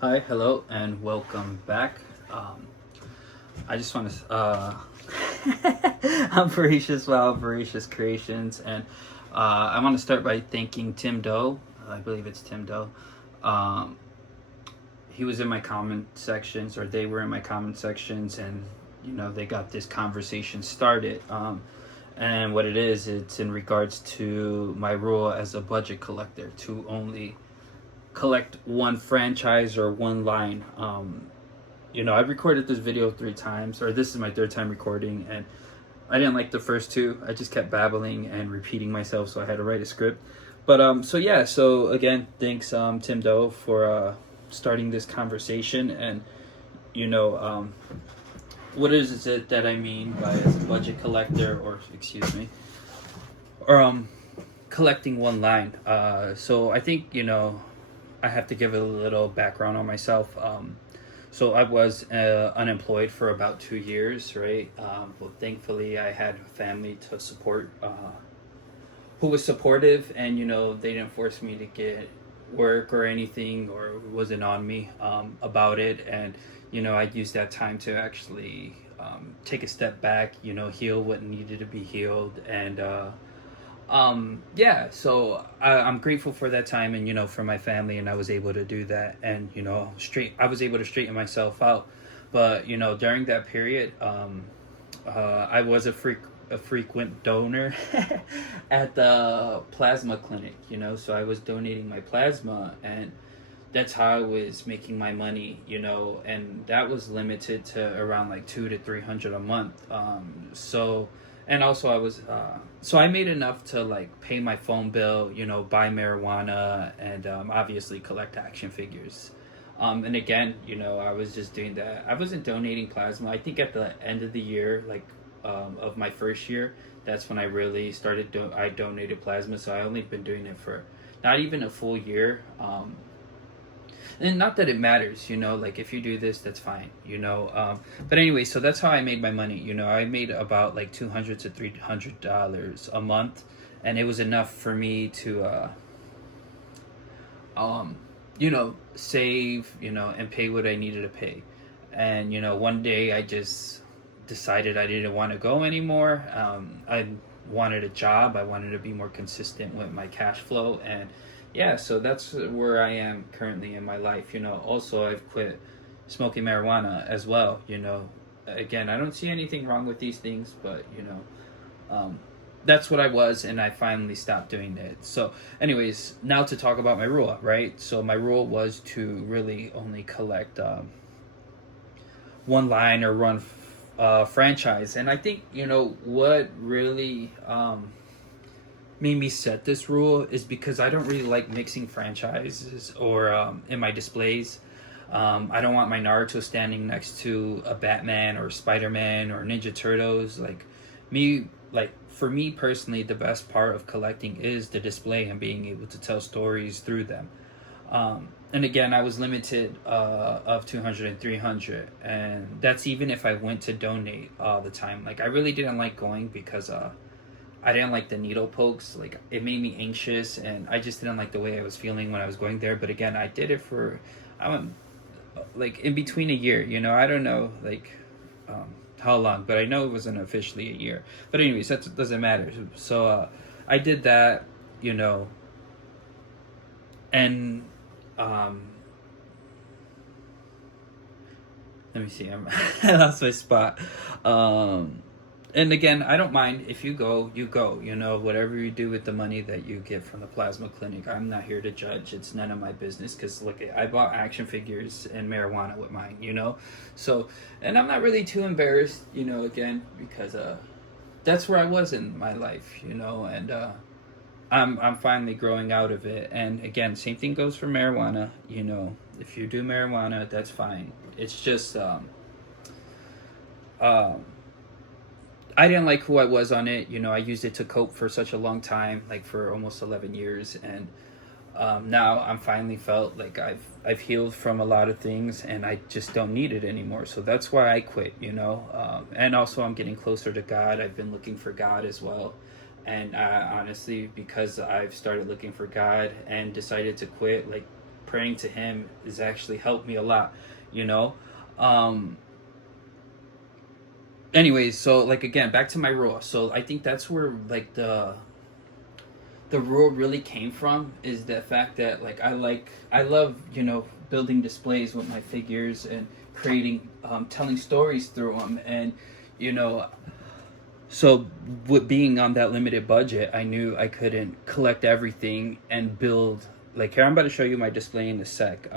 Hi, hello, and welcome back. I just want to. I'm Voracious Wow, Voracious Creations, and I want to start by thanking Tim Doe. I believe it's Tim Doe. Um, he was in my comment sections, or they were in my comment sections, and they got this conversation started. And what it is, it's in regards to my rule as a budget collector to only collect one franchise or one line. I recorded this video 3 times, or this is my third time recording, and I didn't like the first two. I just kept babbling and repeating myself, so I had to write a script. But so again, thanks Tim Doe for starting this conversation. And you know, what is it that I mean by as a budget collector, or excuse me, or collecting one line? So I think I have to give a little background on myself. So I was unemployed for about 2 years, right? But thankfully, I had a family to support, who was supportive, and they didn't force me to get work or anything, or wasn't on me about it. And I used that time to actually take a step back, heal what needed to be healed, and so I'm grateful for that time, and for my family, and I was able to do that, and I was able to straighten myself out. But during that period, I was a frequent donor at the plasma clinic, so I was donating my plasma, and that's how I was making my money, and that was limited to around like 200 to 300 a month. And also so I made enough to like pay my phone bill, buy marijuana, and obviously collect action figures. And again, I was just doing that. I wasn't donating plasma. I think at the end of the year, like of my first year, that's when I really started. I donated plasma, so I only been doing it for not even a full year. And not that it matters, like if you do this, that's fine, but anyway, so that's how I made my money. I made about like $200 to $300 a month, and it was enough for me to save, and pay what I needed to pay. And one day I just decided I didn't want to go anymore. I wanted a job. I wanted to be more consistent with my cash flow, and yeah, so that's where I am currently in my life. Also I've quit smoking marijuana as well. Again, I don't see anything wrong with these things, but that's what I was, and I finally stopped doing it. So anyways, now to talk about my rule, right? So my rule was to really only collect one line or one franchise. And I think what really made me set this rule is because I don't really like mixing franchises or in my displays. I don't want my Naruto standing next to a Batman or Spider-Man or Ninja Turtles. For me personally, the best part of collecting is the display and being able to tell stories through them. And again, I was limited of 200 and 300, and that's even if I went to donate all the time. Like I really didn't like going because I didn't like the needle pokes. Like it made me anxious, and I just didn't like the way I was feeling when I was going there. But again, I did it for I went like in between a year. I don't know how long, but I know it wasn't officially a year. But anyways, that doesn't matter. So I did that, and let me see. I lost my spot. And again, I don't mind if you go, whatever you do with the money that you get from the plasma clinic. I'm not here to judge. It's none of my business, because look, I bought action figures and marijuana with mine, so, and I'm not really too embarrassed, again, because that's where I was in my life, and I'm finally growing out of it. And again, same thing goes for marijuana. If you do marijuana, that's fine. It's just I didn't like who I was on it. I used it to cope for such a long time, like for almost 11 years. And now I'm finally felt like I've healed from a lot of things, and I just don't need it anymore. So that's why I quit, and also I'm getting closer to God. I've been looking for God as well. And honestly, because I've started looking for God and decided to quit, like praying to him has actually helped me a lot, you know. Anyways, so like again, back to my rule. So I think that's where like the rule really came from, is the fact that like I love, you know, building displays with my figures and creating telling stories through them. And you know, so with being on that limited budget, I knew I couldn't collect everything and build. Like here, I'm about to show you my display in a sec.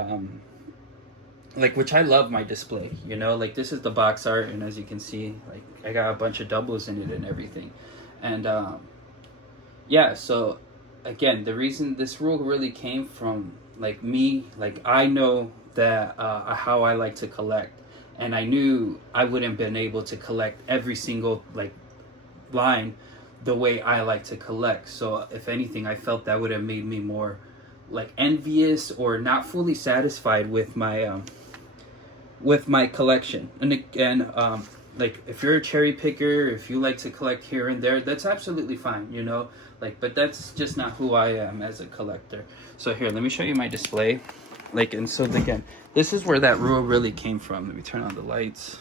Like, which I love my display, you know, like this is the box art, and as you can see, like I got a bunch of doubles in it and everything. And yeah, so again, the reason this rule really came from like me, like I know that how I like to collect, and I knew I wouldn't been able to collect every single like line the way I like to collect. So if anything, I felt that would have made me more like envious or not fully satisfied with my collection. And again, like if you're a cherry picker, if you like to collect here and there, that's absolutely fine, you know, like, but that's just not who I am as a collector. So here, let me show you my display. Like, and so again, this is where that rule really came from. Let me turn on the lights.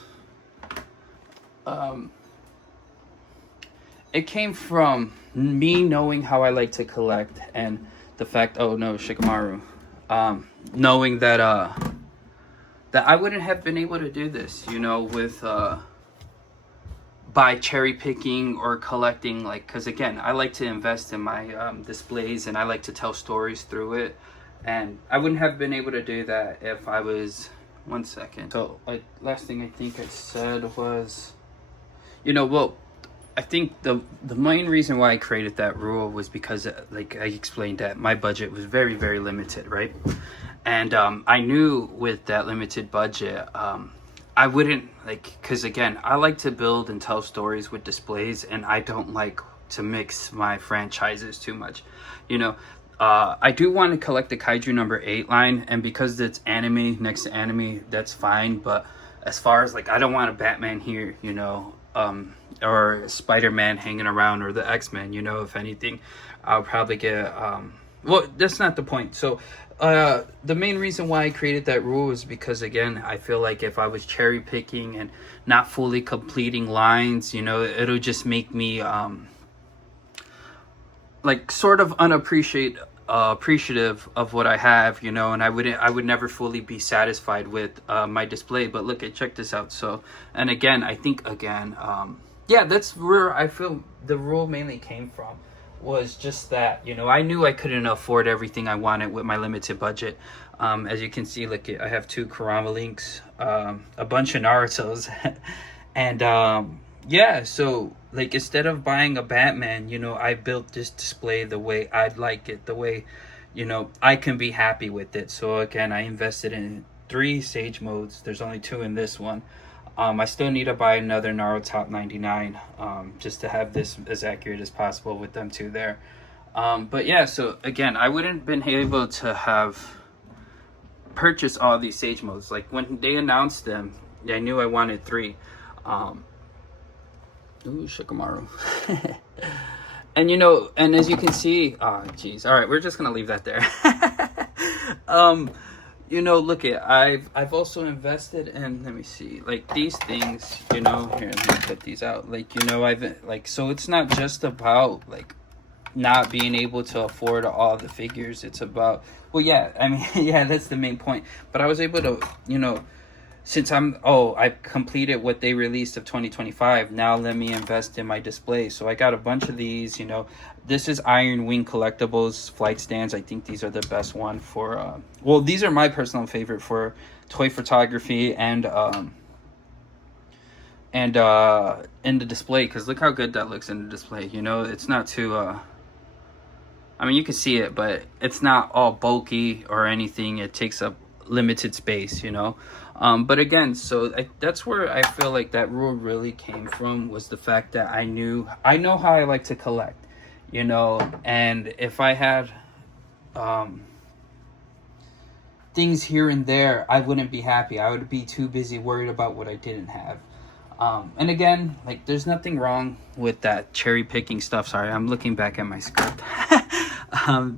It came from me knowing how I like to collect, and the fact, oh no, Shikamaru, knowing that that I wouldn't have been able to do this, you know, with by cherry picking or collecting, like, because again, I like to invest in my displays, and I like to tell stories through it, and I wouldn't have been able to do that if I was, one second. So like last thing I think I said was, you know, well, I think the main reason why I created that rule was because like I explained that my budget was very, very limited, right? And I knew with that limited budget, I wouldn't like, because again, I like to build and tell stories with displays, and I don't like to mix my franchises too much, you know. I do want to collect the Kaiju number 8 line, and because it's anime next to anime, that's fine. But as far as like, I don't want a Batman here, you know, or Spider-Man hanging around, or the X-Men, you know. If anything, I'll probably get well, that's not the point. So the main reason why I created that rule is because, again, I feel like if I was cherry picking and not fully completing lines, you know, it'll just make me like sort of appreciative of what I have, you know, and I would never fully be satisfied with my display. But look, check this out. So, and again, I think again, yeah, that's where I feel the rule mainly came from, was just that, you know, I knew I couldn't afford everything I wanted with my limited budget. As you can see, look, I have 2 Kurama links, a bunch of Narutos, and yeah, so like instead of buying a Batman, you know, I built this display the way I'd like it, the way, you know, I can be happy with it. So again, I invested in 3 Sage modes. There's only 2 in this one. I still need to buy another Naruto Top 99 just to have this as accurate as possible with them 2 there. But yeah, so again, I wouldn't been able to have purchased all these Sage modes. Like when they announced them, I knew I wanted 3. Ooh, Shikamaru. And you know, and as you can see, oh geez, all right, we're just gonna leave that there. You know, look at, I've also invested in, let me see, like these things, you know, here, let me put these out. Like, you know, I've like, so it's not just about like not being able to afford all the figures. It's about, well, yeah, I mean, yeah, that's the main point. But I was able to, you know, since I've completed what they released of 2025, now let me invest in my display. So I got a bunch of these, you know. This is Iron Wing Collectibles flight stands. I think these are the best one for, well, these are my personal favorite for toy photography and in the display, because look how good that looks in the display. You know, it's not too, I mean, you can see it, but it's not all bulky or anything. It takes up limited space, you know. But again, so that's where I feel like that rule really came from, was the fact that I know how I like to collect, you know, and if I had things here and there, I wouldn't be happy. I would be too busy worried about what I didn't have. And again, like, there's nothing wrong with that cherry picking stuff. Sorry, I'm looking back at my script.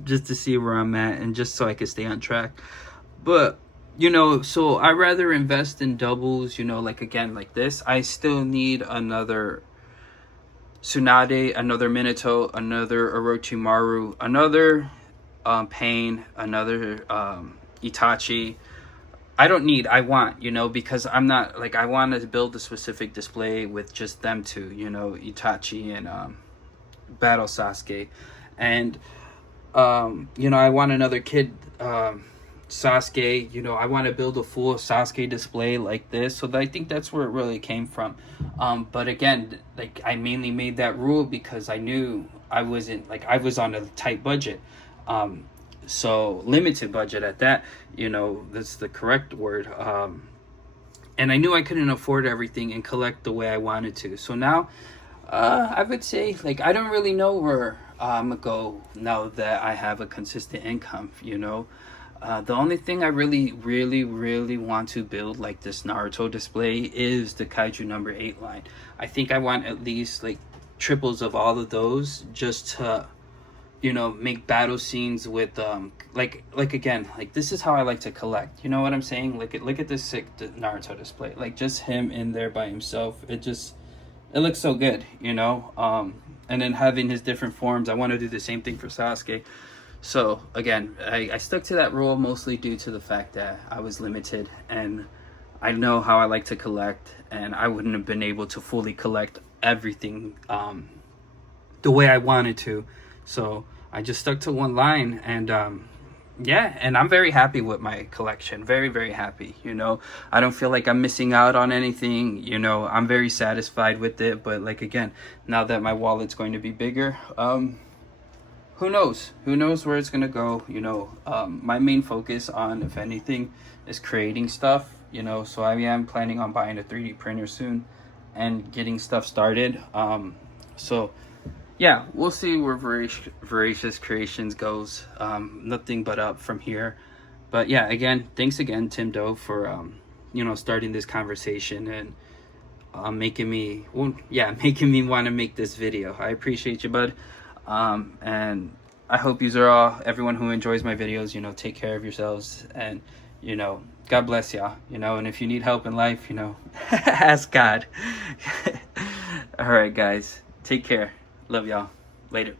just to see where I'm at and just so I can stay on track. But you know, so I rather invest in doubles, you know, like again, like this. I still need another Tsunade, another Minato, another Orochimaru, another Pain, another Itachi. I want, you know, because I'm not, like, I want to build a specific display with just them two, you know, Itachi and Battle Sasuke. And, you know, I want another kid, Sasuke, you know, I want to build a full Sasuke display like this. So I think that's where it really came from. But again, like, I mainly made that rule because I knew I wasn't, like, I was on a tight budget. So limited budget at that, you know, that's the correct word. And I knew I couldn't afford everything and collect the way I wanted to. So now, I would say, like, I don't really know where I'm gonna go now that I have a consistent income, you know. The only thing I really want to build, like this Naruto display, is the Kaiju number 8 line. I think I want at least like triples of all of those, just to, you know, make battle scenes with like again, like this is how I like to collect. You know what I'm saying? Look at this sick Naruto display. Like just him in there by himself. It looks so good, you know. And then having his different forms, I want to do the same thing for Sasuke. So again, I stuck to that rule mostly due to the fact that I was limited, and I know how I like to collect, and I wouldn't have been able to fully collect everything the way I wanted to. So I just stuck to one line, and yeah, and I'm very happy with my collection. Very happy, you know. I don't feel like I'm missing out on anything, you know. I'm very satisfied with it. But like again, now that my wallet's going to be bigger, who knows where it's gonna go, you know. My main focus on, if anything, is creating stuff, you know. So I am planning on buying a 3D printer soon and getting stuff started. So yeah, we'll see where Voracious Creations goes. Nothing but up from here. But yeah, again, thanks again, Tim Do, for you know, starting this conversation and making me want to make this video. I appreciate you, bud. And I hope you are all, everyone who enjoys my videos, you know, take care of yourselves, and, you know, God bless y'all, you know. And if you need help in life, you know, ask God. All right, guys, take care. Love y'all. Later.